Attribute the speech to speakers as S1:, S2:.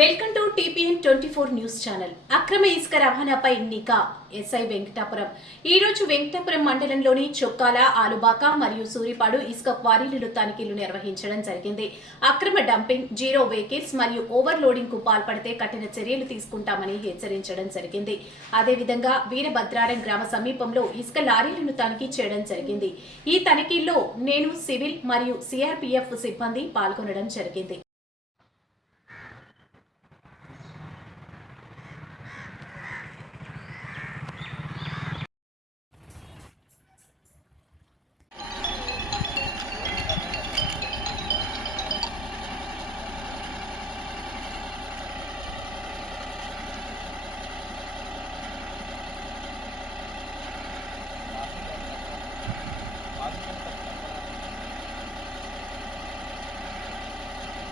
S1: Welcome to TPN twenty four news channel. అక్రమ ఇసుక రవాణాపై నిఘా ఎస్ఐ వెంకటాపురం. ఈ రోజు వెంకటాపురం మండలంలోని చొక్కాల ఆలుబాక మరియు సూరిపాడు ఇసుక క్వారీలలో తనిఖీలు నిర్వహించడం జరిగింది. అక్రమ డంపింగ్ జీరో వెహికల్స్ మరియు ఓవర్లోడింగ్కు పాల్పడితే కఠిన చర్యలు తీసుకుంటామని హెచ్చరించడం జరిగింది. అదేవిధంగా వీరభద్రారం గ్రామ సమీపంలో ఇసుక లారీలను తనిఖీ చేయడం జరిగింది. ఈ తనిఖీల్లో నేను సివిల్ మరియు సిఆర్పీఎఫ్ సిబ్బంది పాల్గొనడం జరిగింది.